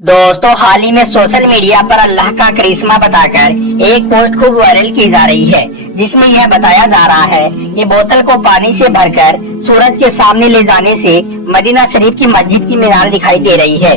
दोस्तों, हाल ही में social media पर अल्लाह का करिश्मा बताकर एक पोस्ट खूब वायरल की जा रही है, जिसमें यह बताया जा रहा है कि बोतल को पानी से भरकर सूरज के सामने ले जाने से मदीना शरीफ की मस्जिद की मीनार दिखाई दे रही है।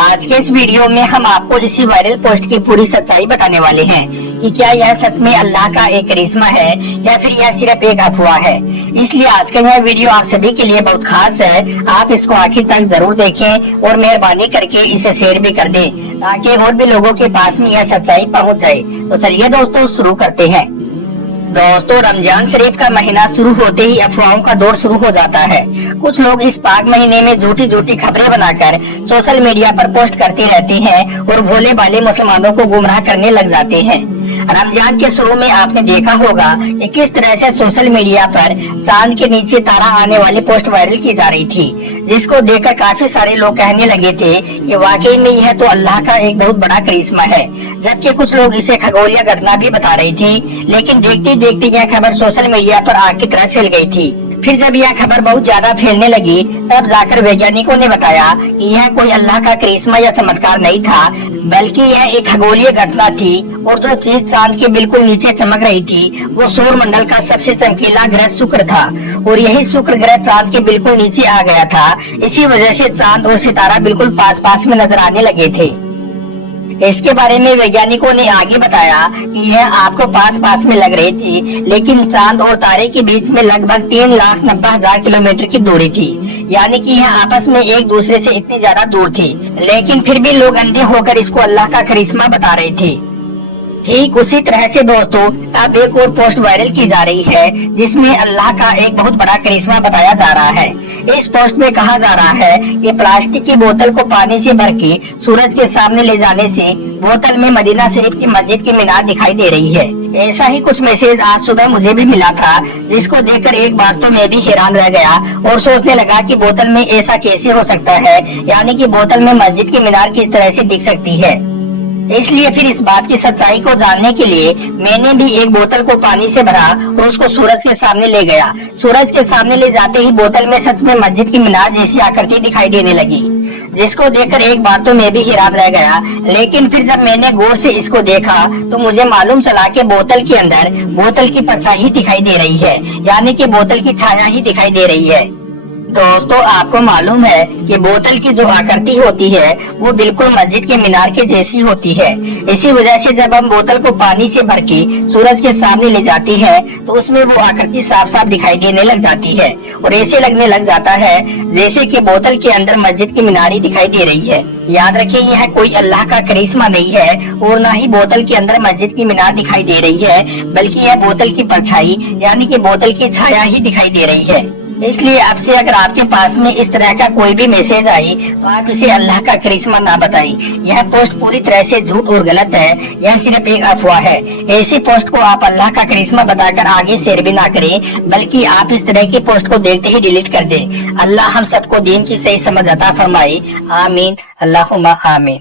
आज के इस वीडियो में हम आपको इसी वायरल पोस्ट की पूरी सच्चाई बताने वाले हैं कि क्या यह सच में अल्लाह का एक करिश्मा है या फिर यह सिर्फ एक अफवाह है। इसलिए आज का यह वीडियो आप सभी के लिए बहुत खास है। आप इसको आखिर तक जरूर देखें और मेहरबानी करके इसे शेयर भी कर दें, ताकि और भी लोगों के पास में यह सच्चाई पहुंच जाए। तो चलिए दोस्तों, शुरू करते हैं। दोस्तों, रमजान शरीफ का महीना शुरू होते ही अफवाहों का दौर शुरू हो जाता है। कुछ लोग इस पाक महीने में झूठी झूठी खबरें बनाकर सोशल मीडिया पर पोस्ट करते रहते हैं और भोले भाले मुसलमानों को गुमराह करने लग जाते हैं। रमजान के शुरू में आपने देखा होगा कि किस तरह से सोशल मीडिया पर चांद के नीचे तारा आने वाली पोस्ट वायरल की जा रही थी, जिसको देखकर काफी सारे लोग कहने लगे थे कि वाकई में यह तो अल्लाह का एक बहुत बड़ा करिश्मा है, जबकि कुछ लोग इसे खगोलीय घटना भी बता रही थी। लेकिन देखते देखते यह खबर सोशल मीडिया पर आग की तरह फैल गई थी। फिर जब यह खबर बहुत ज्यादा फैलने लगी, तब जाकर वैज्ञानिकों ने बताया कि यह कोई अल्लाह का करिश्मा या चमत्कार नहीं था, बल्कि यह एक खगोलीय घटना थी। और जो चीज चांद के बिल्कुल नीचे चमक रही थी, वो सौर मंडल का सबसे चमकीला ग्रह शुक्र था। और यही शुक्र ग्रह चांद के बिल्कुल नीचे आ गया था। इसी वजह से चांद और सितारा बिल्कुल पास पास में नजर आने लगे थे। इसके बारे में वैज्ञानिकों ने आगे बताया कि यह आपको पास पास में लग रही थी, लेकिन चांद और तारे के बीच में लगभग 3,90,000 किलोमीटर की दूरी थी। यानी कि यह आपस में एक दूसरे से इतनी ज्यादा दूर थी, लेकिन फिर भी लोग अंधे होकर इसको अल्लाह का करिश्मा बता रहे थे। ठीक उसी तरह से दोस्तों, अब एक और पोस्ट वायरल की जा रही है, जिसमें अल्लाह का एक बहुत बड़ा करिश्मा बताया जा रहा है। इस पोस्ट में कहा जा रहा है कि प्लास्टिक की बोतल को पानी से भर के सूरज के सामने ले जाने से बोतल में मदीना शरीफ की मस्जिद की मीनार दिखाई दे रही है। ऐसा ही कुछ मैसेज आज सुबह मुझे भी मिला था, जिसको देखकर एक बार तो मैं भी हैरान रह गया और सोचने लगा कि बोतल में ऐसा कैसे हो सकता है, यानी कि बोतल में मस्जिद की मीनार किस तरह से दिख सकती है। इसलिए फिर इस बात की सच्चाई को जानने के लिए मैंने भी एक बोतल को पानी से भरा और उसको सूरज के सामने ले गया। सूरज के सामने ले जाते ही बोतल में सच में मस्जिद की मीनार जैसी आकृति दिखाई देने लगी, जिसको देखकर एक बार तो मैं भी हैरान रह गया। लेकिन फिर जब मैंने गौर से इसको देखा तो मुझे मालूम चला कि बोतल के अंदर बोतल की परछाई ही दिखाई दे रही है, यानी कि बोतल की छाया ही दिखाई दे रही है। दोस्तों, आपको मालूम है कि बोतल की जो आकृति होती है वो बिल्कुल मस्जिद के मीनार के जैसी होती है। इसी वजह से जब हम बोतल को पानी से भर के सूरज के सामने ले जाते हैं तो उसमें वो आकृति साफ साफ दिखाई देने लग जाती है और ऐसे लगने लग जाता है जैसे कि बोतल के अंदर मस्जिद की मीनार ही दिखाई दे रही है। याद रखें, यह कोई अल्लाह का करिश्मा नहीं है और न ही बोतल के अंदर मस्जिद की मीनार दिखाई दे रही है, बल्कि यह बोतल की परछाई यानी कि बोतल की छाया ही दिखाई दे रही है। इसलिए अब से अगर आपके पास में इस तरह का कोई भी मैसेज आई तो आप इसे अल्लाह का करिश्मा ना बताएं। यह पोस्ट पूरी तरह से झूठ और गलत है, यह सिर्फ एक अफवाह है। ऐसी पोस्ट को आप अल्लाह का करिश्मा बताकर आगे शेयर भी ना करें, बल्कि आप इस तरह की पोस्ट को देखते ही डिलीट कर दें। अल्लाह हम सबको दीन की सही समझ अता फरमाए। आमीन, अल्लाहुम्मा आमीन।